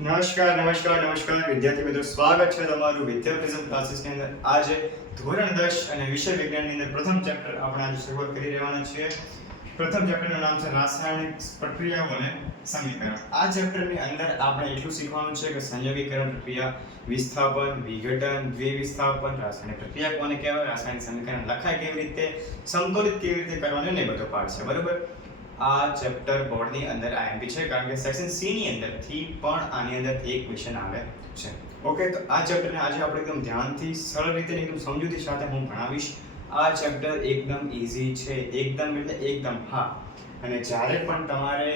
નમસ્કાર વિદ્યાર્થી મિત્રો, સ્વાગત છે તમારું વિદ્યાપ્રિઝમ ક્લાસીસની અંદર. આજે ધોરણ 10 અને વિષય વિજ્ઞાનની અંદર પ્રથમ ચેપ્ટર આપણે આજે શરૂઆત કરી રહેવાના છીએ. પ્રથમ ચેપ્ટરનું નામ છે રાસાયણિક પ્રક્રિયાઓ અને સમીકરણ. આ ચેપ્ટરની અંદર આપણે એટલું શીખવાનું છે કે સંયોગીકરણ પ્રક્રિયા, વિસ્થાપન, વિઘટન, દ્વિવિસ્થાપન, રાસાયણિક પ્રક્રિયા કોને કહેવાય, રાસાયણિક સમીકરણ લખાય કેવી રીતે, સંતુલિત કેવી રીતે કરવાનું ને બધો પાઠ છે. બરોબર. આ ચેપ્ટર બોર્ડની અંદર આઈએમપી છે, કારણ કે સેક્શન સી ની અંદરથી પણ આની અંદરથી એક ક્વેશ્ચન આવે છે. ઓકે, તો આ ચેપ્ટરને આજે આપણે એકદમ ધ્યાનથી, સરળ રીતે, એકદમ સમજૂતી સાથે હું ભણાવીશ. આ ચેપ્ટર એકદમ ઈઝી છે, એકદમ એટલે એકદમ. હા, અને જ્યારે પણ તમારે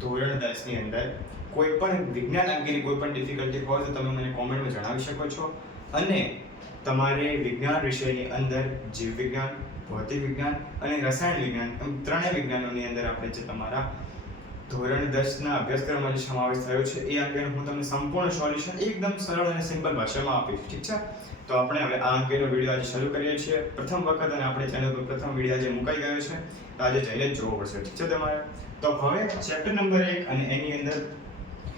ધોરણ 10 ની અંદર કોઈ પણ વિજ્ઞાન અંગેની કોઈ પણ ડિફિકલ્ટી હોય તો તમે મને કોમેન્ટમાં જણાવી શકો છો. અને તમારે વિજ્ઞાન વિષયની અંદર જીવ વિજ્ઞાન, ભૌતિક વિજ્ઞાન અને રસાયણ વિજ્ઞાન એમ ત્રણેય વિજ્ઞાનોની અંદર આપણે જે તમારા ધોરણ 10 ના અભ્યાસક્રમમાં જે સમાવેશ થયો છે એ અંગેનું હું તમને સંપૂર્ણ સોલ્યુશન એકદમ સરળ અને સિમ્પલ ભાષામાં આપીશ. ઠીક છે? તો આપણે હવે આ અંગેનો વિડીયો આજે શરૂ કરીએ છીએ. પ્રથમ વખત અને આપણે ચેનલ પર પ્રથમ વિડીયો આજે મુકાઈ ગયો છે, તો આજે જઈને જ જોવો પડશે. ઠીક છે તમારે? તો હવે ચેપ્ટર નંબર 1 અને એની અંદર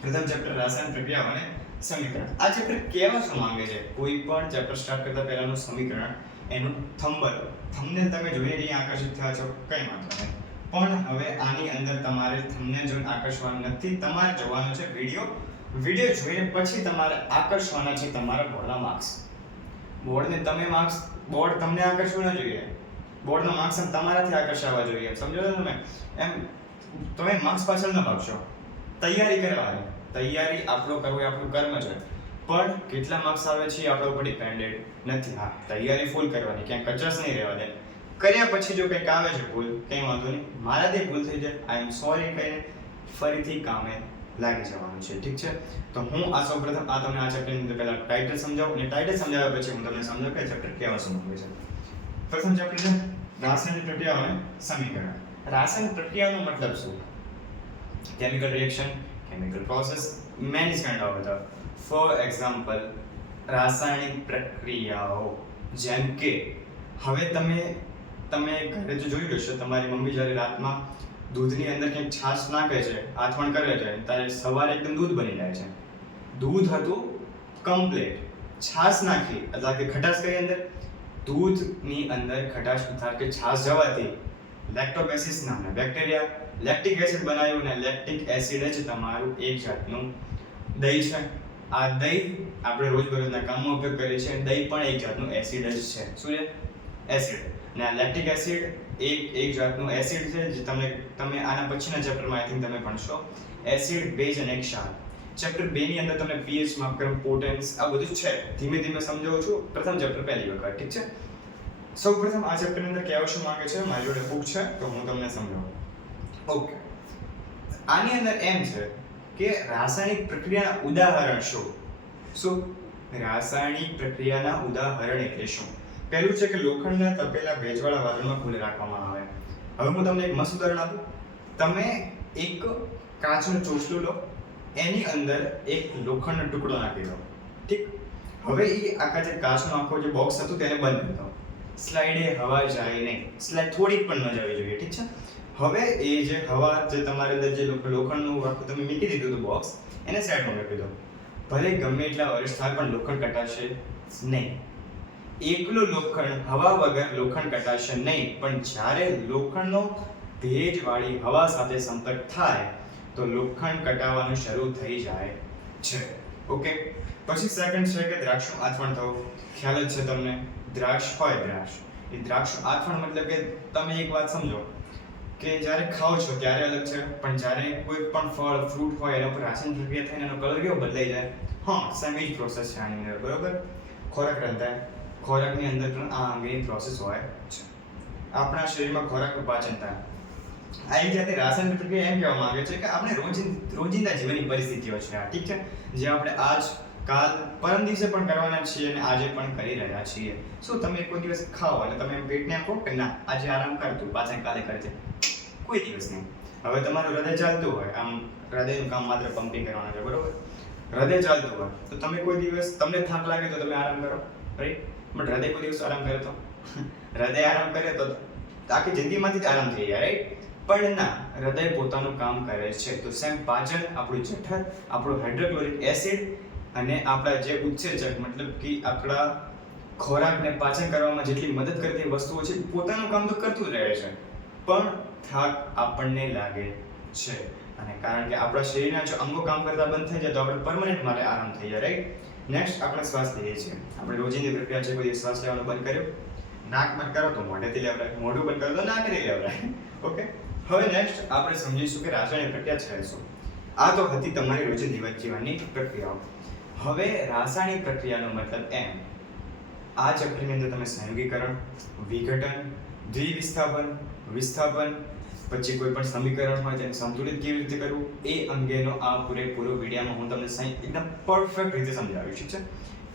પ્રથમ ચેપ્ટર રાસાયણિક પ્રક્રિયાઓ અને સમીકરણ. આ ચેપ્ટર કેવા શું માંગે છે? કોઈ પણ ચેપ્ટર સ્ટાર્ટ કરતા પહેલાનું સમીકરણ, એનું થંબનેલ તમે જોઈને અહીં આકર્ષિત થયા છો, કંઈ વાંધો નહીં. પણ હવે આની અંદર તમારે થંબનેલ જોઈને આકર્ષવાનું નથી, તમારે જોવાનું છે વિડીયો જોઈને પછી તમારે આકર્ષવાના છે તમારા બોર્ડના માર્ક્સ. બોર્ડ તમને આકર્ષવું ન જોઈએ, બોર્ડના માર્ક્સ તમારાથી આકર્ષાવા જોઈએ. સમજો છો તમે? એમ તમે માર્ક્સ પાછળ ન ભાગશો, તૈયારી કરવાની. તૈયારી આપણો કરવો એ આપણું કર્મ છે, પણ કેટલા માર્ક્સ આવે છે એ આપણા ઉપર ડિપેન્ડેડ નથી. હા, તૈયારી ફૂલ કરવાની, ક્યાંય કચાશ નહીં રહેવા દે. કર્યા પછી જો કંઈક આવે છે ભૂલ, કંઈ વાંધો નહીં, મારાથી ભૂલ થઈ જાય, આઈ એમ સોરી કહીને ફરીથી કામે લાગી જવાનું છે. ઠીક છે? તો હું આ સૌપ્રથમ તમને આ ચેપ્ટરની અંદર પહેલા ટાઇટલ સમજાવું, અને ટાઇટલ સમજાવ્યા પછી હું તમને સમજાવું કે ચેપ્ટર કેવા શું હોય છે. પ્રથમ ચેપ્ટર છે રાસાયણિક પ્રક્રિયાઓ અને સમીકરણ. રાસાયણિક પ્રક્રિયાનો મતલબ શું? Chemical reaction, chemical process, many kind of other. For example, રાસાયણિક પ્રક્રિયાઓ જેમ કે હવે તમે ઘરે તો જોઈ હશે, તમારી મમ્મી જ્યારે રાતમાં દૂધની અંદર કંઈક છાશ નાખે છે, આથવણ કરે છે, ત્યારે સવારે એકદમ દૂધ બની જાય છે. દૂધ હતું કમ્પ્લીટ, છાશ નાખી એટલે કે ખટાશ કઈ અંદર, દૂધની અંદર ખટાશ ઉતાર કે છાશ જવાથી લેક્ટોબેસિસ નામના બેક્ટેરિયા લેક્ટિક એસિડ બનાવ્યું, અને લેક્ટિક એસિડ જ તમારું એક જાતનું દહીં છે. આ દહીં આપણે રોજબરોજના કામમાં ઉપયોગ કરીએ છીએ. દહીં પણ એક જાતનું એસિડ જ છે. શું છે? એસિડ. અને આ લેક્ટિક એસિડ એક જાતનું એસિડ છે જે તમે આના પછીના ચેપ્ટરમાં આઈ થિંક તમે ભણશો. એસિડ, બેઝ અને ક્ષાર. ચેપ્ટર 2 ની અંદર તમને pH, માપક્રમ, પોટેન્સ આ બધું છે. ધીમે ધીમે સમજાવું છું. પ્રથમ ચેપ્ટર પહેલી વખત. ઠીક છે? સૌપ્રથમ આ ચેપ્ટરની અંદર કહેવા શું માંગે છે, મારી જોડે બુક છે તો હું તમને સમજાવું. ઓકે, આની અંદર એમ છે કે રાસાયણિક પ્રક્રિયાના ઉદાહરણ શું? રાસાયણિક પ્રક્રિયાના ઉદાહરણ એટલે શું? પહેલું છે કે લોખંડના તપેલા ભેજવાળા વાદળમાં ખુલ્લે રાખવામાં આવે. હવે હું તમને એક મસ્ત ઉદાહરણ આપું. તમે એક કાચનું ચોસલું લો, એની અંદર એક લોખંડનો ટુકડો નાખી દો. ઠીક? હવે એ આખા જે કાચનો આખો જે બોક્સ હતું તેને બંધ કરી દો. સ્લાઇડે હવા જાય નહીં, સ્લાઇડ થોડી પણ ન જવી જોઈએ. ઠીક છે? હવે એ જે હવા જે તમારી અંદર જે લોખંડનું આખું તમે મૂકી દીધું હતું બોક્સ, એને સાઈડમાં મૂકી દો. ભલે ગમે એટલા વર્ષ થાય પણ લોખંડ કટાશે નહીં. એકલું લોખંડ, હવા વગર લોખંડ કટાશે નહીં. પણ જ્યારે લોખંડનો ભેજવાળી હવા સાથે સંપર્ક થાય તો લોખંડ કટાવાનું શરૂ થઈ જાય છે. ઓકે, પછી સેકન્ડ છે કે દ્રાક્ષનું આથવણ થવું. ખ્યાલ જ છે તમને, દ્રાક્ષ હોય, એ દ્રાક્ષનું આથવણ મતલબ કે તમે એક વાત સમજો કે જ્યારે ખાઓ છો ત્યારે અલગ છે, પણ જ્યારે કોઈ પણ ફળ, ફ્રૂટ હોય એના પર રાસાયણિક પ્રક્રિયા થઈને એનો કલર કેવો બદલાઈ જાય. હા, સેમ જ પ્રોસેસ છે આની અંદર. બરોબર? ખોરાક રંધાય, ખોરાકની અંદર પણ આ અંગેની પ્રોસેસ હોય છે. આપણા શરીરમાં ખોરાકનું પાચન થાય. આ એક જાતની રાસાયણિક પ્રક્રિયા એમ કહેવા માંગે છે કે આપણે રોજિંદા જીવનની પરિસ્થિતિઓ છે આ. ઠીક છે? જે આપણે આજ, કાલ, પરમ દિવસે પણ કરવાના છીએ અને આજે પણ કરી રહ્યા છીએ. શું તમે કોઈ દિવસ ખાઓ અને તમે પેટને આપો કે ના આજે આરામ કર, તું પાછળ કાલે કરજે? કોઈ દિવસ નહીં. હવે તમારું હૃદય ચાલતું હોય, આમ હૃદયનું કામ માત્ર પમ્પિંગ કરવાનું છે. બરોબર? હૃદય ચાલતું હોય તો તમે કોઈ દિવસ, તમને થાક લાગે તો તમે આરામ કરો, રાઈટ? બટ હૃદય કોઈ દિવસ આરામ કરે તો હૃદય આરામ કરે તો આખી જિંદગીમાંથી જ આરામ થઈ જાય, રાઈટ? આપણના હૃદય પોતાનું કામ કરે છે. તો સેમ પાચન, આપણું જઠર, આપણું હાઇડ્રોક્લોરિક એસિડ અને આપણા જે ઉત્સેચક મતલબ કે આપણા ખોરાકને પાચન કરવામાં જેટલી મદદ કરતી વસ્તુઓ છે પોતાનું કામ તો કરતું જ રહે છે, પણ થાક આપણને લાગે છે. અને કારણ કે આપણા શરીરના જો અંગો કામ કરતા બંધ થઈ જાય તો આપણે પરમનન્ટ માટે આરામ થઈ જાય, રાઈટ? નેક્સ્ટ આપણે શ્વાસ લઈએ છીએ. આપણે રોજિંદી પ્રક્રિયા છે, કોઈ શ્વાસ લેવાનું બંધ કર્યો, નાક બંધ કરો તો મોઢેથી લેવડાય, મોઢું બંધ કરો તો નાકથી લેવડાય. ઓકે, હવે નેક્સ્ટ આપણે સમજીશું કે રાસાયણિક પ્રક્રિયા છે શું. આ તો હતી તમારી રોજિંદી જીવનની પ્રક્રિયાઓ. હવે રાસાયણિક પ્રક્રિયાનો મતલબ એમ, આ ચેપ્ટરની અંદર તમે સંયોગીકરણ, વિઘટન, દ્વિવિસ્થાપન, વિસ્થાપન, પછી કોઈ પણ સમીકરણ હોય તેને સંતુલિત કેવી રીતે કરવું એ અંગેનો આ પૂરેપૂરો વિડીયોમાં હું તમને એકદમ પરફેક્ટ રીતે સમજાવીશ. ઠીક છે?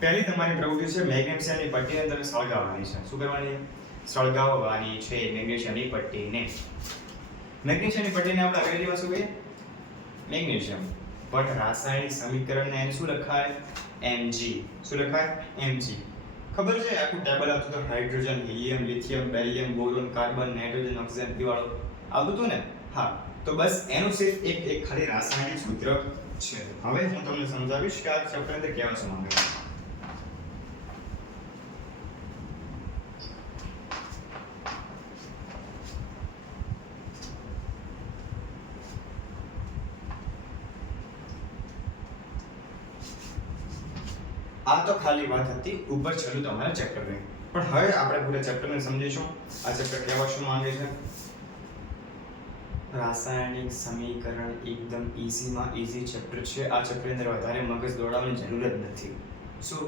પહેલી તમારી પ્રવૃત્તિ છે મેગ્નેશિયમની પટ્ટીને તમે સળગાવવાની છે. શું કરવાની છે? સળગાવવાની છે મેગ્નેશિયમની પટ્ટીને. મેગ્નેશિયમની પટ્ટીને આપણે અંગ્રેજીમાં શું કહીએ? મેગ્નેશિયમ. પણ રાસાયણિક સમીકરણને એને શું લખાય? Mg. શું લખાય? Mg. ખબર છે આખું ટેબલ આવતું તો hydrogen, helium, lithium, barium, boron, carbon, nitrogen, oxygen વાળું આવતું હતું ને? હા, તો બસ એનું સિર્ફ એક ખાલી રાસાયણિક સૂત્ર છે. હવે હું તમને સમજાવીશ કે આ ચેપ્ટર અંદર કેવા શું માંગે છે. આ તો ખાલી વાત હતી ઉપર છેલ્લું તમારા ચેપ્ટરની, પણ હવે આપણે પૂરા ચેપ્ટરને સમજીશું. આ ચેપ્ટર કેવા શું માંગે છે. રાસાયણિક સમીકરણ એકદમ ઈઝીમાં ઈઝી ચેપ્ટર છે. આ ચેપ્ટરની અંદર વધારે મગજ દોડાવવાની જરૂર જ નથી. શું?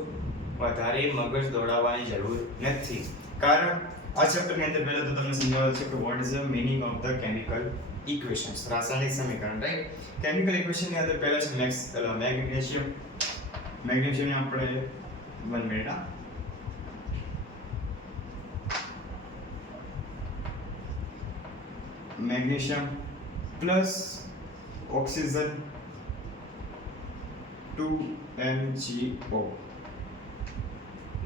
વધારે મગજ દોડાવવાની જરૂર નથી, કારણ આ ચેપ્ટરની અંદર પહેલા તો તમને સમજાવેલ છે કે what is the meaning of the chemical equations. રાસાયણિક સમીકરણ, રાઈટ? કેમિકલ ઇક્વેશનની અંદર પહેલા છે મેગ્નેશિયમ. મેગ્નેશિયમને આપણે 1 minute magnesium plus oxygen 2MgO,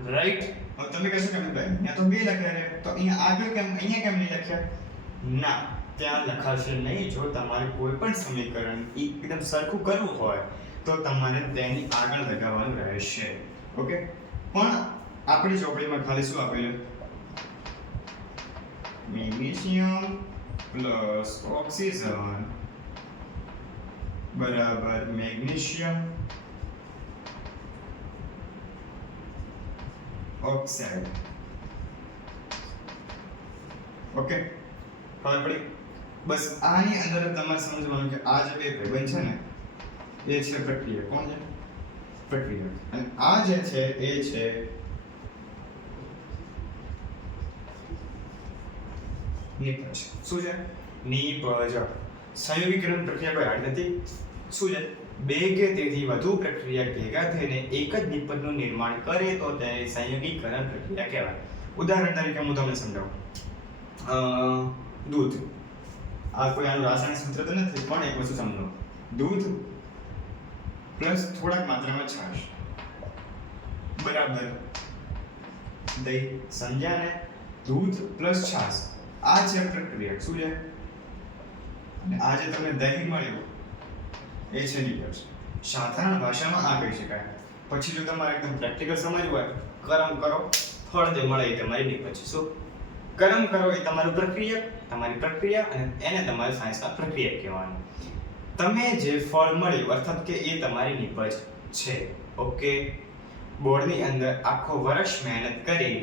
right? હવે તમે કહેશો કે ભાઈ અહીંયા તો 2 લખ્યા છે તો અહીંયા આગળ કેમ નહીં લખ્યા? ના, ત્યાં લખાશે નહીં. જો તમારે કોઈ પણ સમીકરણ એકદમ સરખું કરવું હોય તો તમારે તેની આગળ લગાવવાનું રહેશે. ઓકે, પણ આપણી ચોપડીમાં ખાલી શું આપેલું? મેગ્નેશિયમ પ્લસ ઓક્સિજન બરાબર મેગ્નેશિયમ ઓક્સાઇડ. ઓકે, ખબર પડી? બસ આની અંદર તમારે સમજવાનું કે આ જે બે ભાઈબંધ છે ને એ છે પ્રક્રિયા. કોણ છે? પ્રક્રિયા. અને આ જે છે એ છે નિપજ. શું છે? નિપજ. સંયોગીકરણ પ્રક્રિયા કોઈ હાર્ડ નથી. શું છે? બે કે તેથી વધુ પ્રક્રિયા ભેગા થઈને એક જ નિપજનું નિર્માણ કરે તો તેને સંયોગીકરણ પ્રક્રિયા કહેવાય. ઉદાહરણ તરીકે હું તમને સમજાવું. દૂધ. આ કોઈ આનું રાસાયણિક સૂત્ર તો નથી, પણ એક વસ્તુ સમજો. દૂધ પ્લસ થોડાક માત્રામાં છાશ બરાબર દહીં. સમજ્યા ને? દૂધ પ્લસ છાશ, આ છે પ્રક્રિયા. શું છે? અને આ જે તમને દહીં મળ્યું એ છે નિપજ. સાધારણ ભાષામાં આ કહી શકાય. પછી જો તમારે એકદમ પ્રેક્ટિકલ સમજવું હોય, ગરમ કરો, ફળ જે મળે એ તમારી નિપજ. શું? ગરમ કરો એ તમારી પ્રક્રિયા અને એને તમારી સાયન્સમાં પ્રક્રિયા કહેવાની. તમે જે ફળ મળ્યું અર્થાત કે એ તમારી નિપજ છે. ઓકે, બોર્ડની અંદર આખો વર્ષ મહેનત કરી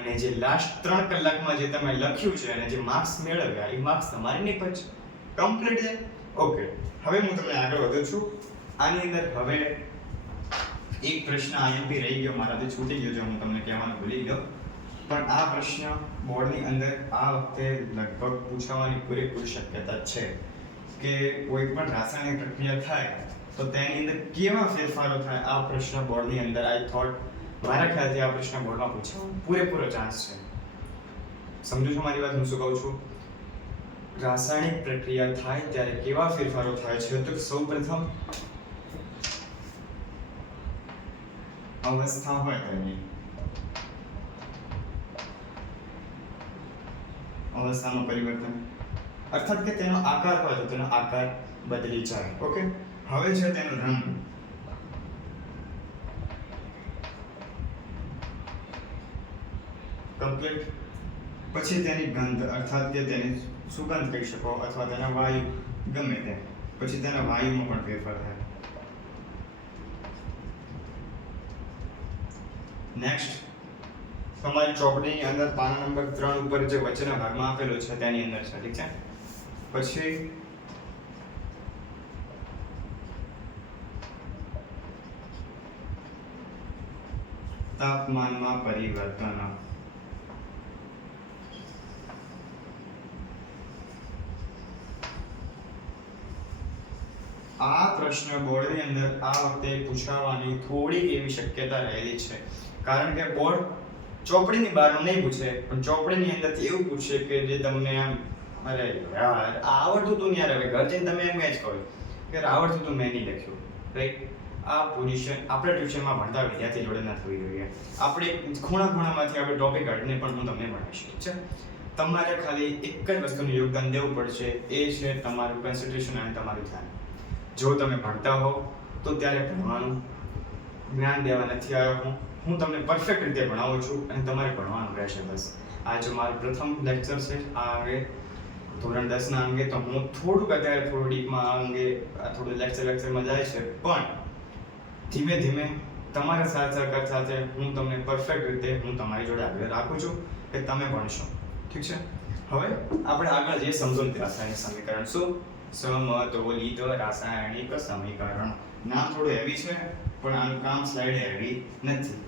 અને જે લાસ્ટ 3 કલાકમાં જે તમે લખ્યું છે અને જે માર્ક્સ મેળવ્યા એ માર્ક્સ તમારી નિપજ. કમ્પ્લીટ છે. ઓકે, હવે હું તમને આગળ વધું છું. આની અંદર હવે એક પ્રશ્ન આઈએમપી રહી ગયો, મારાથી છૂટી ગયો છે, હું તમને કહેવાનું ભૂલી ગયો. પણ આ પ્રશ્ન બોર્ડની અંદર આ વખતે લગભગ પૂછાવાની પૂરેપૂરી શક્યતા છે કે કોઈ પણ રાસાયણિક પ્રક્રિયા થાય તો તેની અંદર કેવા ફેરફારો થાય. આ પ્રશ્ન બોર્ડની અંદર આઈ થોટ મારા ખ્યાલથી આ પ્રશ્ન બોર્ડમાં પૂછવાનો પૂરેપૂરો ચાન્સ છે. સમજો છો મારી વાત હું શું કહું છું? રાસાયણિક પ્રક્રિયા થાય ત્યારે કેવા ફેરફારો થાય છે? તો સૌપ્રથમ અવસ્થા હોય તેની અવસ્થામાં પરિવર્તન, અર્થાત કે તેનો આકાર હોય તો તેનો આકાર બદલી જાય. ઓકે, હવે છે તેનો રંગ. કમ્પ્લીટ. પછી તેની ગંધ અર્થાત કે તેની સુગંધ કહી શકો અથવા તેના વાયુ ગમે તે. પછી તેના વાયુમાં પણ ફેરફાર થાય. નેક્સ્ટ, તમારી ચોપડીની અંદર પાના નંબર 3 ઉપર જે વચ્ચેના ભાગમાં આપેલું છે તેની અંદર છે. ઠીક છે. પછી તાપમાનમાં પરિવર્તન. આ પ્રશ્ન બોર્ડની અંદર આ વખતે પૂછાવાની થોડી એવી શક્યતા રહેલી છે, કારણ કે બોર્ડ ચોપડીની બહારનું નહીં પૂછે પણ ચોપડીની અંદરથી એવું પૂછે કે જે તમને આમ અરે યાર આવડતું તું યાર, હવે ઘર જઈને તમે એમ જ કહો કે આવડતું તું મેં નહીં લખ્યું. રાઈટ. આ પોઝિશન આપણે ટ્યુશનમાં ભણતા વિદ્યાર્થી જોડે ના થવી જોઈએ. આપણે ખૂણામાંથી આપણે ટોપિક કાઢીને પણ હું તમને ભણાવીશ. ઠીક છે. તમારે ખાલી એક જ વસ્તુનું યોગદાન દેવું પડશે, એ છે તમારું કન્સન્ટ્રેશન અને તમારું ધ્યાન. જો તમે ભણતા હો તો ત્યારે ભણવાનું જ્ઞાન દેવા નથી આવ્યો હું તમને પરફેક્ટ રીતે ભણાવું છું અને તમારે ભણવાનું રહેશે. બસ આ જો મારું પ્રથમ લેક્ચર છે આ અંગે, ધોરણ 10 ના અંગે. તો હું થોડુંક અત્યારે થોડું ડીપમાં આ અંગે થોડું લેક્ચરમાં જાય છે, પણ ધીમે ધીમે તમારા સાથ સહકાર સાથે હું તમને પરફેક્ટ રીતે હું તમારી જોડે આગળ રાખું છું કે તમે ભણશો. ઠીક છે. હવે આપણે આગળ જઈએ સમતોલિત રાસાયણિક સમીકરણ. શું? સમતોલિત રાસાયણિક સમીકરણ. નામ થોડું હેવી છે પણ આનું કામ સ્લાઇડ હેવી નથી.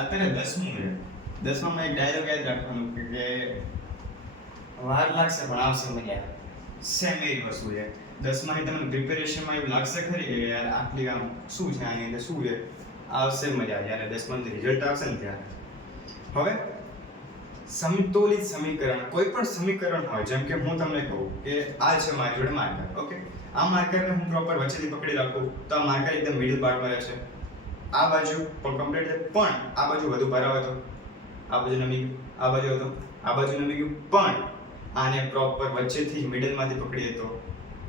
અત્યારે 10મું છે. 10માં એક ડાયલોગ યાદ રાખવાનું કે વાર લાગશે પણ આવશે મજા. સેમ એ વસ્તુ છે. 10માની તમને પ્રિપેરેશનમાં એવું લાગશે ખરી કે યાર આટલી આમ શું છે, આની અંદર શું છે, આવશે મજા જ્યારે 10માનું રિઝલ્ટ આવશે ને ત્યારે. હવે સમતોલિત સમીકરણ, કોઈ પણ સમીકરણ હોય, જેમ કે હું તમને કહું કે આ છે મારી જોડે માર્કર. ઓકે, આ માર્કરને હું પ્રોપર વચ્ચેથી પકડી રાખું તો આ માર્કર એકદમ મિડલ પાર્ટમાં રહેશે. આ બાજુ પણ કમ્પ્લીટ છે, પણ આ બાજુ વધુ ભાર આવે તો આ બાજુ નમી ગયું, આ બાજુ હતો આ બાજુ નમી ગયું, પણ આને પ્રોપર વચ્ચેથી જ મિડલમાંથી પકડીએ તો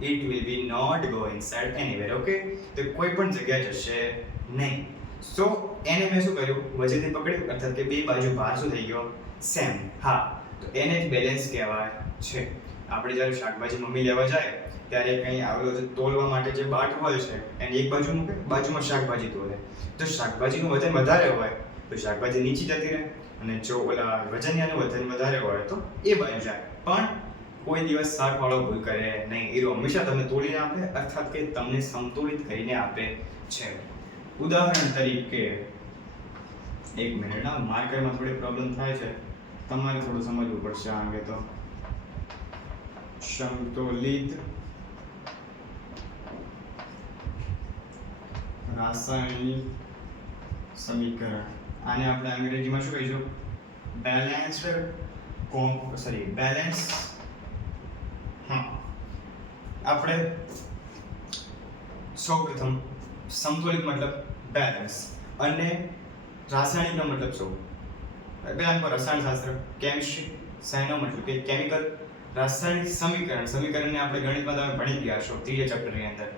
it will be not go inside anywhere. Okay, તો કોઈ પણ જગ્યાએ જશે નહીં. સો એને મેં શું કર્યું, વચ્ચેથી પકડ્યું અર્થાત કે બે બાજુ ભાર શું થઈ ગયો, સેમ. હા, તો એને જ બેલેન્સ કહેવાય છે. આપણે જ્યારે શાકભાજી મમ્મી લેવા જાય ત્યારે કંઈ આવેલો છે તોલવા માટે જે બાટ હોય છે એની એક બાજુ મૂકે, બાજુમાં શાકભાજી તોલે. તો શાકભાજીનું વજન વધારે હોય તો શાકભાજી નીચે જતી રહે, અને જો ઓલા વજનિયાનું વજન વધારે હોય તો એ બાજુ જાય. પણ કોઈ દિવસ શાકવાળો ભૂલ કરે નહીં. એ હંમેશા તમને તોડીને આપે અર્થાત કે તમને સંતુલિત કરીને આપે છે. ઉદાહરણ તરીકે, એક મિનિટ, ના માર્કરમાં થોડી પ્રોબ્લેમ થાય છે, તમારે થોડું સમજવું પડશે આ અંગે. તો સંતુલિત રાસાયણિક સમીકરણ, આને આપણે અંગ્રેજીમાં શું કહીશું, બેલેન્સ. હા, આપણે સૌપ્રથમ સંતુલિત મતલબ બેલેન્સ અને રાસાયણિકનો મતલબ શું? પહેલા પર રસાયણશાસ્ત્ર, કેમિસ્ટ્રી, સાયનો મતલબ કે કેમિકલ, રાસાયણિક સમીકરણ. સમીકરણને આપણે ગણિતમાં તમે ભણી ગયા છો 3 ચેપ્ટરની અંદર.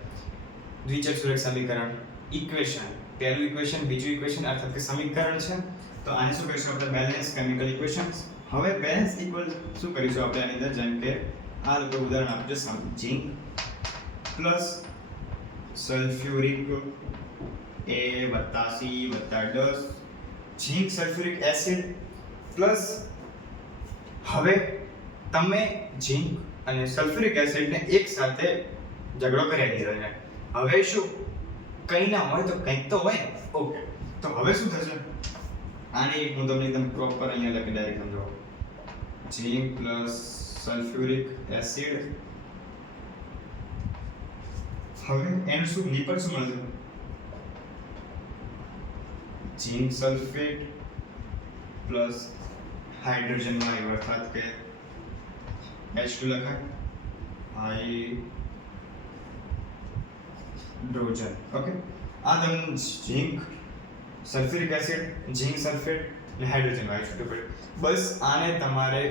દ્વિચરસુરેખ સમીકરણ, ઇક્વેશન, પહેલું ઇક્વેશન, બીજું ઇક્વેશન અર્થાત કે સમીકરણ છે. તો આને શું કહીશું આપણે, બેલેન્સ કેમિકલ ઇક્વેશન્સ. હવે બેલેન્સ ઇક્વલ શું કરીશું આપણે આની અંદર, જેમ કે આ લોકો ઉદાહરણ આપજો, ઝીંક પ્લસ સલ્ફ્યુરિક A+C+10, ઝીંક સલ્ફ્યુરિક એસિડ પ્લસ. હવે તમે ઝીંક અને સલ્ફ્યુરિક એસિડને એક સાથે ઝઘડો કરી દીધો છે. હવે શું, કંઈ ના હોય તો કંઈક તો હોય. ઓકે, તો હવે શું થશે, આને હું તમને એકદમ પ્રોપર અહીંયા લખી ડાયરેક્ટ સમજો, ઝીંક પ્લસ સલ્ફ્યુરિક એસિડ. હવે એનું શું નિપટ શું મળશે, ઝીંક સલ્ફેટ પ્લસ હાઇડ્રોજન વાયુ અર્થાત કે H2 લખાય, હાઇડ્રોજન. ઓકે, આ તમને ઝીંક સલ્ફ્યુરિક એસિડ, ઝીંક સલ્ફેટ અને હાઇડ્રોજન વાયુ છૂટું પડે. બસ આને તમારે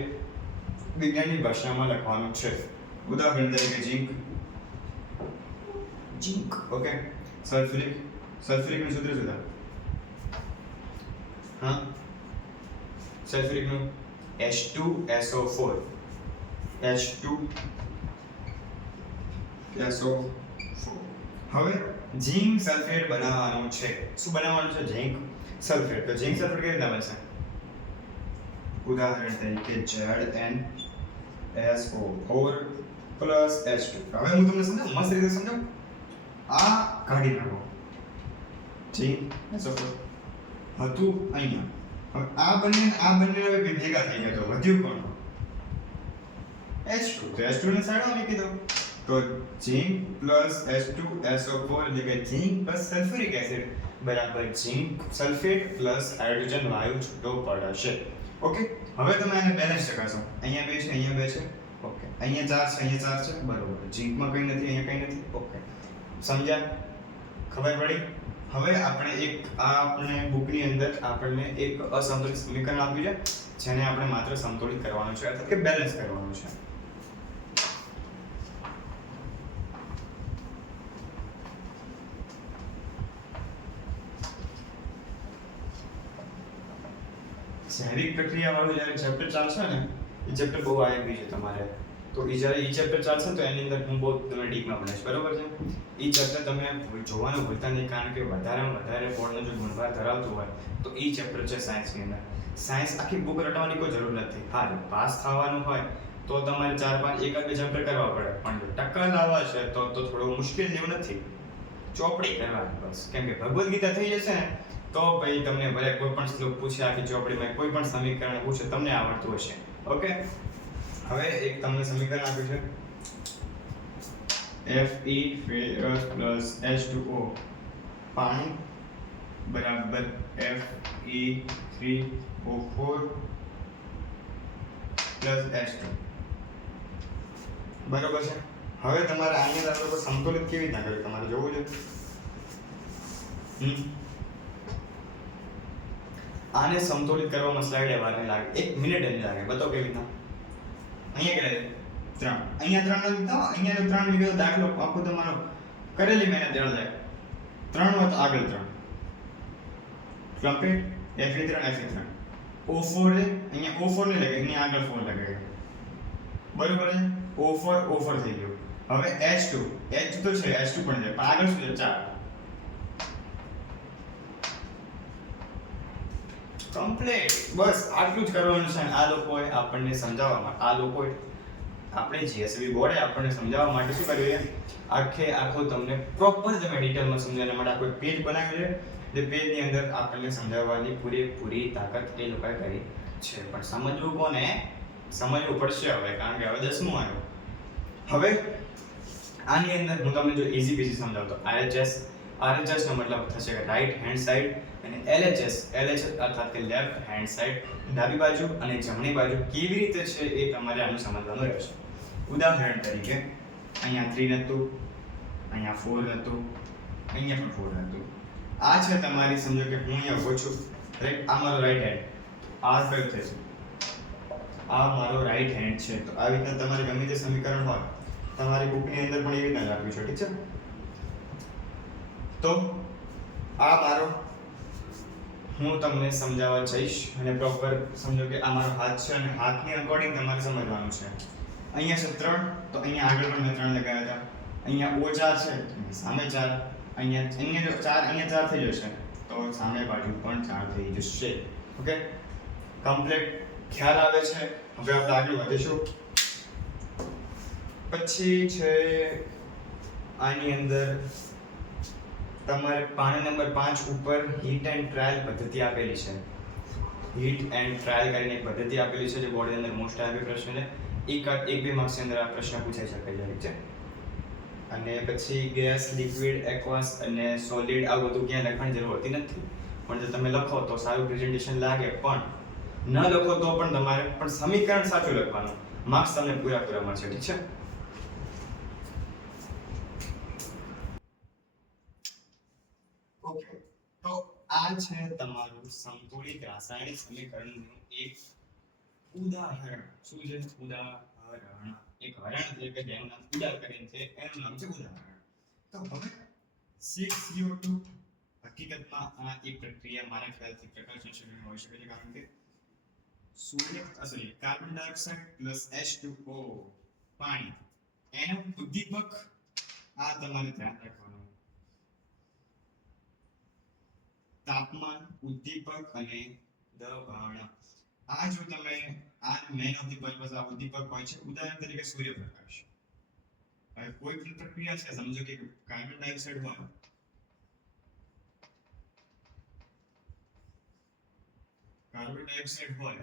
વિજ્ઞાનની ભાષામાં લખવાનું છે. ઉદાહરણ તરીકે ઝીંક, ઓકે. સલ્ફ્યુરિકનું સૂત્ર શું થાય? હા, સલ્ફ્યુરિકનું H2SO4. H2SO4. હવે ઝીંક સલ્ફેટ બનાવવાનું છે. શું બનાવવાનું છે? ઝીંક સલ્ફેટ. તો ઝીંક સલ્ફેટ કેવી રીતના બનશે? ઉદાહરણ તરીકે ZnSO4 પ્લસ H2. હવે હું તમને સમજાવું, મસ્ત રીતે સમજાવું. આ કાઢી નાખો. ઝીંક SO4 હતું અહીંયા. હવે આ બંને હવે ભેગા થઈ ગયા, તો વધ્યું કોણ? H2. તો H2 ને સાઈડમાં મૂકી દો. તો ઝીંક પ્લસ H2SO4 એટલે કે ઝીંક પ્લસ સલ્ફ્યુરિક એસિડ બરાબર ઝીંક સલ્ફેટ પ્લસ હાઇડ્રોજન વાયુ છૂટો પડશે. ઓકે. હવે તમે આને બેલેન્સ ચકાસો. અહીંયા 2 છે, અહીંયા 2 છે. ઓકે. અહીંયા 4 છે, અહીંયા 4 છે. બરોબર. ઝીંકમાં કંઈ નથી, અહીંયા કંઈ નથી. ઓકે. સમજ્યા? ખબર પડી? હવે આપણે બુકની અંદર આપણને એક અસંતુલિત સમીકરણ આપ્યું છે, જેને આપણે માત્ર સંતુલિત કરવાનું છે અથવા કે બેલેન્સ કરવાનું છે. જૈવિક પ્રક્રિયા વાળું જ્યારે ચેપ્ટર ચાલશે ને, એ ચેપ્ટર બહુ આઈએમપી છે તમારે. તો જ્યારે એ ચેપ્ટર ચાલશે તો એની અંદર હું બહુ તમે ડીપમાં ભણીશ, બરોબર છે? એ ચેપ્ટર તમે જોવાનું ભૂલતા નહીં, કારણ કે વધારેમાં વધારે બોર્ડનો જો ગુણભાર ધરાવતું હોય તો એ ચેપ્ટર છે સાયન્સની અંદર. સાયન્સ આખી બુક રટવાની કોઈ જરૂર નથી. હા, પાસ થવાનું હોય તો તમારે 4-5 એકાદ બે ચેપ્ટર કરવા પડે, પણ જો ટક્કર લાવવા છે તો થોડું મુશ્કેલ જેવું નથી. ચોપડી કરવાની બસ. કેમ કે ભગવદ્ ગીતા થઈ જશે ને તો ભાઈ તમને ભલે કોઈ પણ શ્લોક પૂછે આખી ચોપડીમાં, કોઈ પણ સમીકરણ પૂછે, તમને આવડતું હશે. ઓકે. હવે એક તમને સમીકરણ આપ્યું છે, Fe ferrous plus H2O પાણી બરાબર Fe3O4 plus H2. બરાબર છે. હવે તમારે આની અંદર આપણે સંતુલિત કેવી રીતના કરવું તમારે જોવું છે. આને સંતુલિત કરવામાં સ્લાઇડ વાર નહીં લાગે, 1 મિનિટ જ લાગે. બતાવો કેવી રીતના. અહીંયા કેટલા છે? 3. અહીંયા 3 લીધા, અહીંયા 3 લીધો. દાખલો આખો તમારો કરેલી મહેનત જળ જાય. 3 હોત આગળ 3 કમ્પ્લીટ. Fe3 O4 છે, અહીંયા O4 ને લગાય, અહીંયા આગળ 4 લગાય. બરોબર છે? O4 થઈ ગયો. હવે H2 તો છે, H2 પણ છે, પણ આગળ શું છે? 4. કમ્પ્લીટ. બસ આટલું જ કરવાનું છે. આ લોકોએ આપણને સમજાવવા માટે, આપણે જીએસબી બોર્ડે આપણને સમજાવવા માટે શું કર્યું છે? આખો તમને પ્રોપર તમે ડિટેલમાં સમજાવવા માટે આખો પેજ બનાવ્યો છે. જે પેજની અંદર આપણને સમજાવવાની પૂરેપૂરી તાકાત એ લોકોએ કરી છે. પણ સમજવું કોને? સમજવું પડશે હવે, કારણ કે હવે 10મું આવ્યું. હવે આની અંદર હું તમને જો ઈઝી પીસી સમજાવું તો RHS નો મતલબ થશે કે રાઈટ હેન્ડ સાઈડ, અને LHS અર્થાત કે લેફ્ટ હેન્ડ સાઈડ, ડાબી બાજુ અને જમણી બાજુ કેવી રીતે છે એ તમારે આનું સમજવાનું રહેશે. ઉદાહરણ તરીકે અહીંયા 3 નતું, અહીંયા 4 નતું, અહીંયા પણ 4 નતું. આ છે તમારી, સમજો કે હું અહીંયા ઊભો છું, રાઈટ? આ મારો રાઈટ હેન્ડ, આ કયો થશે? આ મારો રાઈટ હેન્ડ છે. તો આ રીતના તમારે ગમે તે સમીકરણ હોય તમારી બુકની અંદર પણ એવી રીતના લખ્યું છે, ઠીક છે? તો આ મારો, હું તમને સમજાવવા જઈશ અને પ્રોપર સમજો કે આ મારો હાથ છે અને હાથની અકોર્ડિંગ તમારે સમજવાનું છે. અહીંયા છે 3, તો અહીંયા આગળ પણ મેં 3 લગાવ્યા હતા. અહીંયા O4 છે, સામે 4. અહીંયા જો 4 અહીંયા 4 થઈ જશે તો સામે બાજુ પણ 4 થઈ જશે. Okay, complete. ખ્યાલ આવે છે? હવે આપણે આગળ વધીશું. પછી છે આની અંદર તમારે પાના નંબર 5 ઉપર હીટ એન્ડ ટ્રાયલ પદ્ધતિ આપેલી છે. હીટ એન્ડ ટ્રાયલ કરીને એક પદ્ધતિ આપેલી છે જે બોર્ડની અંદર મોસ્ટ આવી પ્રશ્ન છે. એક બે માર્ક્સની અંદર આ પ્રશ્ન પૂછાઈ શકે છે, ઠીક છે? અને પછી ગેસ, લિક્વિડ, એક્વસ અને સોલિડ આ બધું ક્યાં લખવાની જરૂર હોતી નથી. પણ જો તમે લખો તો સારું પ્રેઝન્ટેશન લાગે, પણ ન લખો તો પણ તમારે પણ સમીકરણ સાચું લખવાનું, માર્ક્સ તમને પૂરા મળશે, ઠીક છે? ઓકે, તો આ છે તમારું સંતુલિત રાસાયણિક સમીકરણનું એક ઉદાહરણ શું છે? ઉદાહરણ. એક હરણ છે કે જેનું નામ ઉદા કરીને છે, એનું નામ છે ઉદાહરણ. તો હવે 6CO2 હકીકતમાં આ એક પ્રક્રિયા મારા ખ્યાલથી પ્રકાશ સંશ્લેષણ હોઈ શકે છે, કારણ કે કાર્બન ડાયોક્સાઇડ પ્લસ H2O પાણી એનો ઉદ્દીપક. આ તમારે ધ્યાન રાખવાનું. તાપમાન, ઉદ્દીપક અને દબાણ. આ જો તમે આ મેન ઓફ ધી પર્પઝ આ ઉદ્દીપક હોય છે. ઉદાહરણ તરીકે સૂર્યપ્રકાશ. હવે કોઈ પણ પ્રક્રિયા છે, સમજો કે કાર્બન ડાયોક્સાઇડ હોય,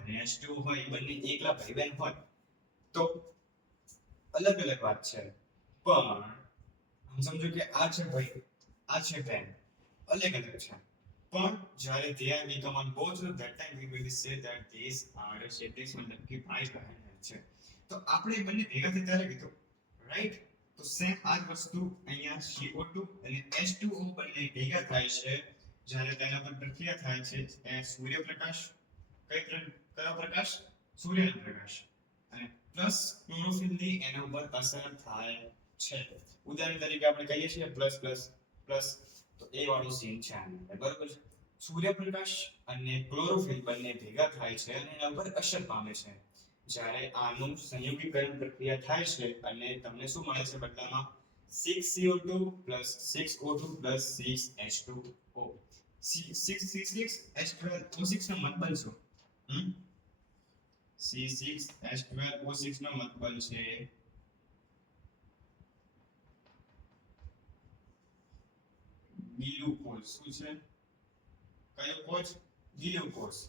અને H2O હોય, એ બંને એકલા ભાઈ બહેન હોય તો અલગ અલગ વાત છે. પણ સમજો કે આ છે ભાઈ, આ છે બેન, અલગ અલગ છે. પણ જ્યારે they are become on both, that time we will say that these are siblings, મતલબ કે ભાઈ બહેન છે. તો આપણે બંને ભેગા થઈ ત્યારે કીધું, રાઈટ? તો સેમ આ જ વસ્તુ અહીંયા CO2 અને H2O બંને ભેગા થાય છે જ્યારે તેના પર પ્રક્રિયા થાય છે. એ સૂર્યપ્રકાશ, કયો પ્રકાશ? સૂર્યનો પ્રકાશ. અને પ્લસ ક્લોરોફિલની એના ઉપર અસર થાય છે. ઉદાહરણ તરીકે આપણે કહીએ છીએ પ્લસ પ્લસ પ્લસ, તો એ વાળું સીન છે આની, બરોબર છે? સૂર્યપ્રકાશ અને ક્લોરોફિલ બંને ભેગા થાય છે અને એના ઉપર અસર પામે છે. જ્યારે આનું સંયોગીકરણ પ્રક્રિયા થાય છે અને તમને શું મળે છે બદલામાં? 6CO2 6O2 6H2O. 6C6H12O6 નો મતલબ શું? C6H12O6 નો મતલબ છે ગ્લુકોઝ. શું છે? કયો કોષ? ગ્લુકોઝ.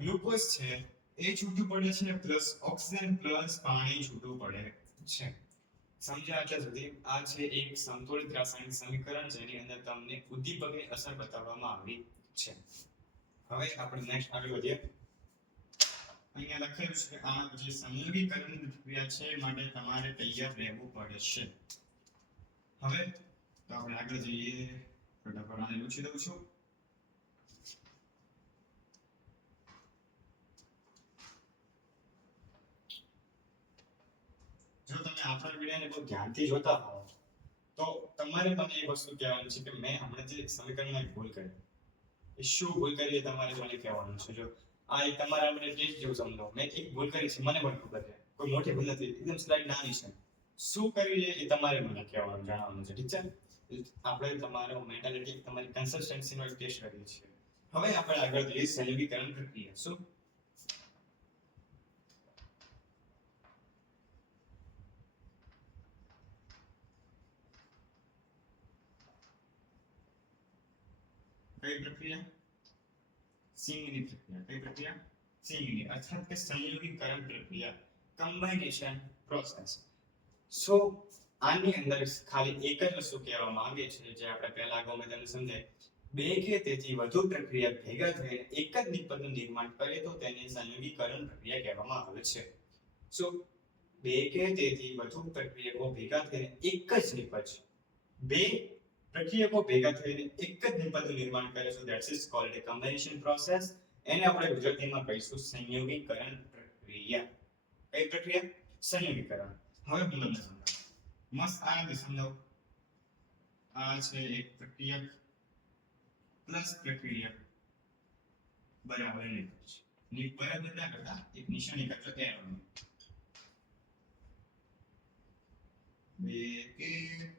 ગ્લુકોઝ છે એ છૂટું પડે છે પ્લસ ઓક્સિજન પ્લસ પાણી છૂટું પડે છે. સમજ્યા આટલા સુધી? આ છે એક સંતુલિત રાસાયણિક સમીકરણ જેની અંદર તમને ઉદ્દીપકની અસર બતાવવામાં આવી છે. હવે આપણે નેક્સ્ટ આગળ વધીએ. અહીંયા લખેલું છે કે આ જે સંયોગીકરણ પ્રક્રિયા છે માટે તમારે તૈયાર રહેવું પડશે. હવે તો આપણે આગળ જઈએ. ફટાફટ આને લખી દઉં છું. જો તમે આપણા વિડિયોને બહુ ધ્યાનથી જોતા હોવ તો તમારે મને એક વસ્તુ કહેવાની છે કે મેં હમણાં જે સમીકરણમાં એક ભૂલ કરી, એ શું ભૂલ કરી એ તમારે મને કહેવાનું છે. જો આ એક તમારા મને ટેસ્ટ જેવું સમજો, મેં એક ભૂલ કરી છે, મને પણ ખબર છે, કોઈ મોટી ભૂલ નથી, એકદમ સ્લાઇડ નાની છે. શું કર્યું છે એ તમારે મને કહેવાનું, જણાવવાનું છે, ઠીક છે? આપણે તમારો મેન્ટાલિટી, તમારી કન્સિસ્ટન્સીનો એક ટેસ્ટ કરીએ છીએ. હવે આપણે આગળ જઈએ સંયોગીકરણ પ્રક્રિયા. શું? કઈ પ્રક્રિયા? સિંગની પ્રક્રિયા. કઈ પ્રક્રિયા? સિંગની, અર્થાત કે સંયોગીકરણ પ્રક્રિયા, કમ્બાઇનેશન પ્રોસેસ. સો આની અંદર ખાલી એક જ વસ્તુ કહેવા માંગે છે, જે આપણે પહેલા અગાઉ મેં તમને સમજાય, બે કે તેથી વધુ પ્રક્રિયા ભેગા થઈને એક જ નિપજનું નિર્માણ કરે તો તેને સંયોગીકરણ પ્રક્રિયા કહેવામાં આવે છે. સો બે કે તેથી વધુ પ્રક્રિયકો ભેગા થઈને એક જ નિપજ, બે પ્રક્રિયકો ભેગા થઈને એક જ નિપજનું નિર્માણ કરે છે, that's is called a combination process. એને આપણે ગુજરાતીમાં કહીશું સંયોગીકરણ પ્રક્રિયા. કઈ પ્રક્રિયા? સંયોગીકરણ. હવે હું તમને સમજાવું, મસ્ત આરામથી સમજાવું. આ છે એક પ્રક્રિયક પ્લસ પ્રક્રિયક બરાબર નિપજ. બરાબર ના કરતા એક નિશાની કરજો એરોની. બે કે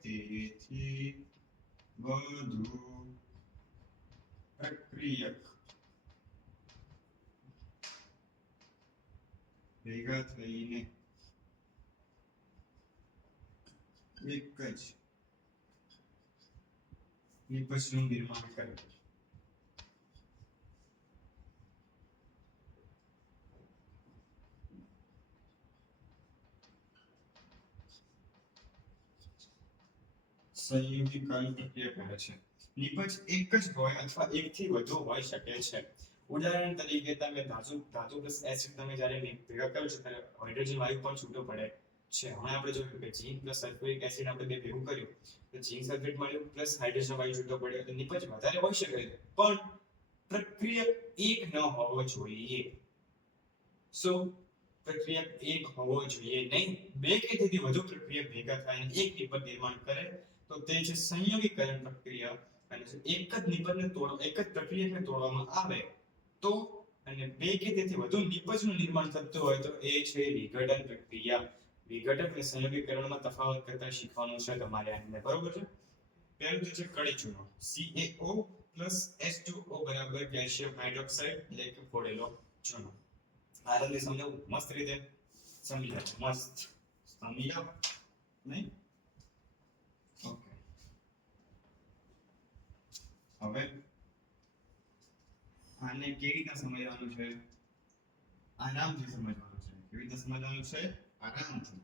તેથી વધુ પ્રક્રિયક ભેગા થઈને એક જ નિપજનું નિર્માણ કરે. સંયોગીકરણ પ્રક્રિયા કહે છે. નિપજ એક જ હોય અથવા એકથી વધુ હોઈ શકે છે. ઉદાહરણ તરીકે તમે ધાતુ પ્લસ એસિડ તમે જ્યારે ભેગા કરો છો ત્યારે હાઇડ્રોજન વાયુ પણ છૂટો પડે છે. હમણાં આપણે જોયું કે ઝીંક પ્લસ સલ્ફ્યુરિક એસિડ આપણે બે ભેગું કર્યું તો ઝીંક સલ્ફેટ મળ્યું પ્લસ હાઇડ્રોજન વાયુ છૂટો પડ્યો, તો નિપજ વધારે હોઈ શકે પણ પ્રક્રિયા એક ન હોવો જોઈએ. સો પ્રક્રિયા એક હોવો જોઈએ નહીં, બે કે તેથી વધુ પ્રક્રિયા ભેગા થાય અને એક નિપજ નિર્માણ કરે તો તે છે સંયોગીકરણ પ્રક્રિયા. અને જો એક જ પ્રક્રિયાને તોડવામાં આવે તો અને બે કે તેથી વધુ નિપજનું નિર્માણ થતું હોય તો એ છે વિઘટન પ્રક્રિયા. વિઘટન અને સંયોગીકરણમાં તફાવત કરતા શીખવાનું છે તમારે આની અંદર, બરોબર છે. પહેલું તો છે કડી ચૂનો, CaO H2O બરાબર કેલ્શિયમ હાઇડ્રોક્સાઇડ એટલે કે ફોડેલો ચૂનો. આરંભે સમજાવું મસ્ત રીતે સમજાવ, મસ્ત સમજાવ નહીં. ઓકે, હવે આને કેવી રીતના સમજવાનું છે? આરામથી સમજવાનું છે. કેવી રીતે સમજવાનું છે? આરામથી.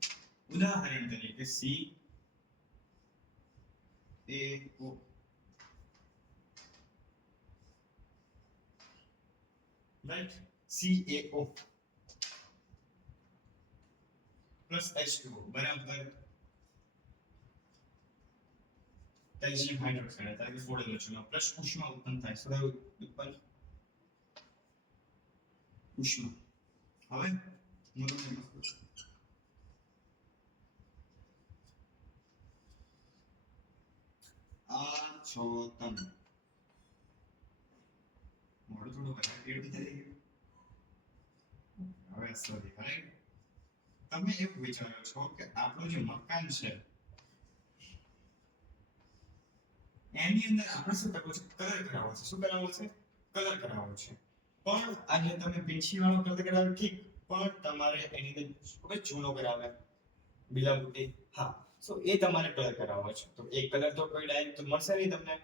ઉદાહરણ તરીકે CaO right, CaO plus H2O બરાબર કેલ્શિયમ હાઇડ્રોક્સાઇડ એટલે કે ફોડેલો ચૂનો પ્લસ ઉષ્મા ઉત્પન્ન થાય. શું ઉત્પન્ન? ઉષ્મા. હવે આ છો તમે મોડું થોડું વધારે એડ થઈ ગયું. હવે સોરી, રાઈટ. તમે એવું વિચારો છો કે આપણું જે મકાન છે એની અંદર આપણે શું કરવું છે? કલર કરાવવો છે. શું કરાવવો છે? કલર કરાવવો છે. પણ આજે તમે પીંછી વાળો કલર કરાવો ઠીક, પણ તમારે એની અંદર ચૂનો કરાવે, બીલા બુટી, હા, સો એ તમારે કલર કરાવવો છે. તો એક કલર તો કોઈ ડાયરેક્ટ તો મળશે નહીં તમને.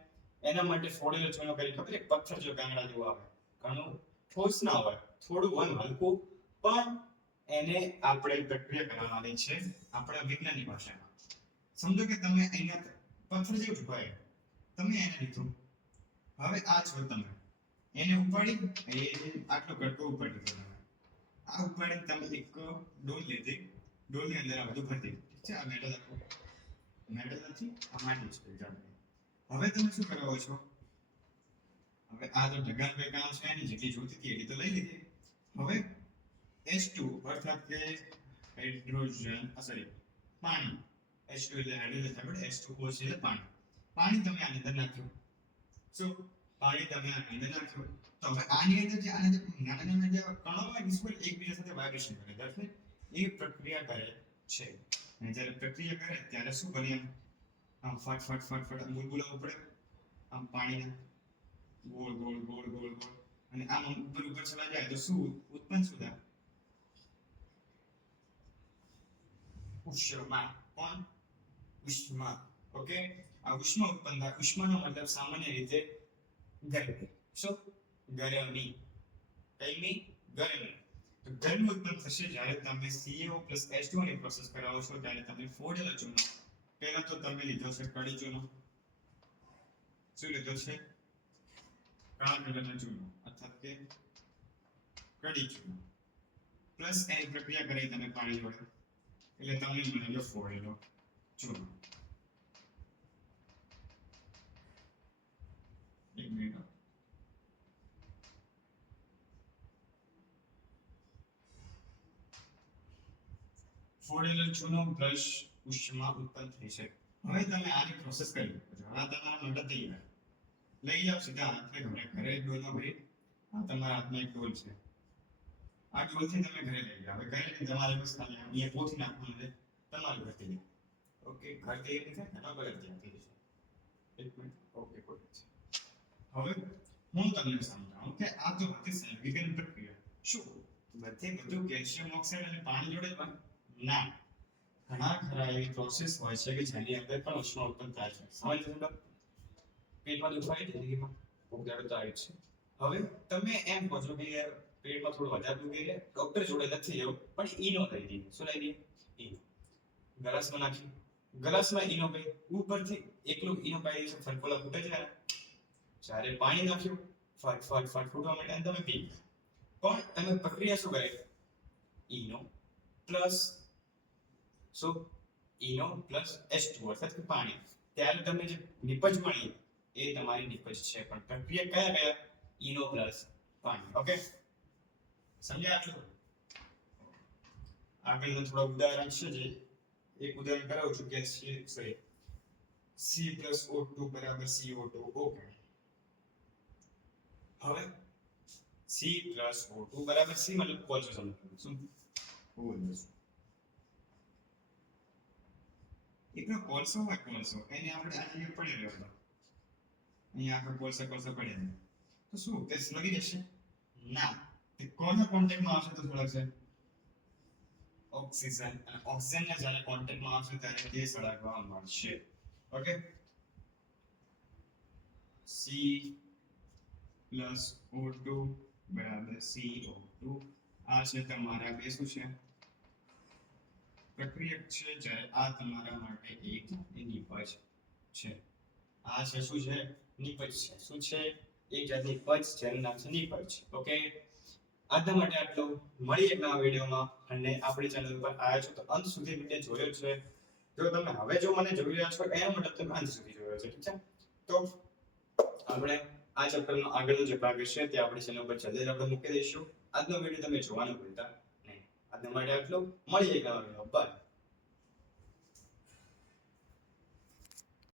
એના માટે ફોડેલો ચૂનો કરી, ખબર એક પથ્થર જો ગાંગડા જેવો આવે, ઘણું ઠોસ ના હોય, થોડું હોય હલકું, પણ એને આપણે પ્રક્રિયા કરવાની છે આપણા વિજ્ઞાનની ભાષામાં. સમજો કે તમે અહીંયા પથ્થર જેવું હોય, તમે એને લીધું, હવે આ છો તમે એને ઉપાડી, આટલો કટકો ઉપાડી દીધો તમે. આ ઉપાડીને તમે એક ડોલ લીધી, ડોલની અંદર આ બધું ભરી દીધું, ઠીક છે. આ મેટલ આખું મેટલ નથી, આ માટી છે જાણવી. હવે તમે શું કરાવો છો? હવે આ તો ઢગાન બે કામ છે, એની જેટલી જોતી હતી એટલી તો લઈ લીધી. હવે H2 અર્થાત કે હાઇડ્રોજન, સોરી પાણી, H2 એટલે હાઇડ્રોજન થાય, H2O છે એટલે પાણી. પાણી તમે આની અંદર નાખ્યું. શું પાણી તમે આની અંદર નાખ્યું? તો હવે આની અંદર જે નાના નાના જે કણો હોય ને એકબીજા સાથે વાઇબ્રેશન કરે, દર્શને એ પ્રક્રિયા કરે છે. અને જ્યારે પ્રક્રિયા કરે ત્યારે શું બને? આમ ફટ ફટ ફટ ફટ બુલબુલા ઉપડે, આમ પાણીના ગોળ ગોળ ગોળ ગોળ ગોળ, અને આમ ઉપર ઉપર ચલા જાય તો શું ઉત્પન્ન શું થાય? ઉષ્મા. કોણ? ઉષ્મા. ઓકે, આ ઉષ્મા ઉત્પન્ન થાય. ઉષ્માનો મતલબ સામાન્ય રીતે ગરમી. શું? ગરમી. કઈની? ગરમી. તો ગરમી ઉત્પન્ન થશે જ્યારે તમે CaO H2O ની પ્રોસેસ કરાવો છો, ત્યારે તમે ફોડેલો ચૂનો, પહેલા તો તમે લીધો છે કડી ચૂનો. શું લીધો છે? કાળા કલરનો ચૂનો અર્થાત કે કડી ચૂનો, પ્લસ એની પ્રક્રિયા કરી તમે પાણી જોડે, એટલે તમને મળ્યો ફોડેલો ચૂનો. એક મિનિટ. ફોડેલો ચૂનો પ્લસ ઉષ્મા ઉત્પન્ન થઈ છે. હવે તમે આની પ્રોસેસ કરી શકો છો. હવે તમારા માટે તૈયાર. લઈ જાઓ સીધા હાથે ઘરે ડોલમાં ભરી. આ તમારા હાથમાં એક ડોલ છે. આ ડોલથી તમે ઘરે લઈ જાઓ. હવે ઘરે લઈને તમારે બસ ખાલી અહીંયા પોથી નાખવાનું છે, તમારું ઘર તૈયાર. ઓકે, ઘર તૈયાર નથી થાય, ઘર તૈયાર થઈ જશે. એક મિનિટ. ઓકે, કોઈ છે. હવે હું તમને સમજાવું કે આ તો હતી સંયોગીકરણ પ્રક્રિયા. શું બધે બધું કેલ્શિયમ ઓક્સાઇડ અને પાણી જોડે હોય? ના, ઘણા ખરા એવી પ્રોસેસ હોય છે કે જેની અંદર પણ ઉષ્મા ઉત્પન્ન થાય છે. સમજ સમજો? પેટમાં દુખાય જિંદગીમાં ખૂબ દર્દ તો આવે છે. હવે તમે એમ કહો છો કે યાર પેટમાં થોડું વધારે દુખે છે, ડોક્ટર જોડે નથી જવું, પણ ઈનો લઈ દઈએ. શું લઈ દઈએ? ઈનો. ગ્લાસમાં નાખી, ગ્લાસમાં ઈનો પી, ઉપરથી એકલું ઈનો પાઈ દઈશું, ફરફોલા ફૂટે છે. જ્યારે પાણી નાખ્યું, ફટ ફટ ફટ ફૂટવા માંડે અને તમે પી. પણ તમે પ્રક્રિયા શું કરે? ઈનો પ્લસ શું? ઈનો પ્લસ H2O અર્થાત કે પાણી. ત્યારે તમને જે નિપજ મળી એ તમારી નિપજ છે, પણ પ્રક્રિયા કયા કયા? ઈનો પ્લસ પાણી. ઓકે, સમજ્યા આટલું? આગળનું થોડું ઉદાહરણ છે જે એક ઉદાહરણ કરાવું છું કે C+O2 બરાબર CO2 ઓકે હવે C+O2 બરાબર C મતલબ કોલસો સમજવું શું કોલસો એકનો કોલસો હોય કોલસો એને આપણે આ જગ્યાએ પડી રહ્યો હતો અહીંયા આપણે કોલસો પડે તો શું તે લગી જશે ના તે કોના કોન્ટેક્ટમાં આવશે તો સળગશે ઓક્સિજન અને ઓક્સિજનના જ્યારે કોન્ટેક્ટમાં આવશે ત્યારે તે સળગવા મળશે ઓકે C+O2 બરાબર CO2 આ છે તમારા બે શું છે પ્રક્રિયક છે જ્યારે આ તમારા માટે એક નિપજ છે આ છે શું છે નિપજ છે શું છે એક જાતની પજ છે એનું નામ છે નિપજ ઓકે આજના માટે આટલું મળી એક નવા વિડીયોમાં અને આપણી ચેનલ પર આવ્યા છો તો અંત સુધી વિડીયો જોયો છે જો તમે હવે જો મને જોઈ રહ્યા છો એનો મતલબ તમે અંત સુધી જોયો છે ઠીક છે તો આપણે આ ચેપ્ટરનો આગળનો જે ભાગ છે તે આપણી ચેનલ પર જલ્દી આપણે મૂકી દઈશું આજનો વિડીયો તમે જોવાનું ભૂલતા નહીં આજના માટે આટલું મળી એક નવા વિડીયો બાય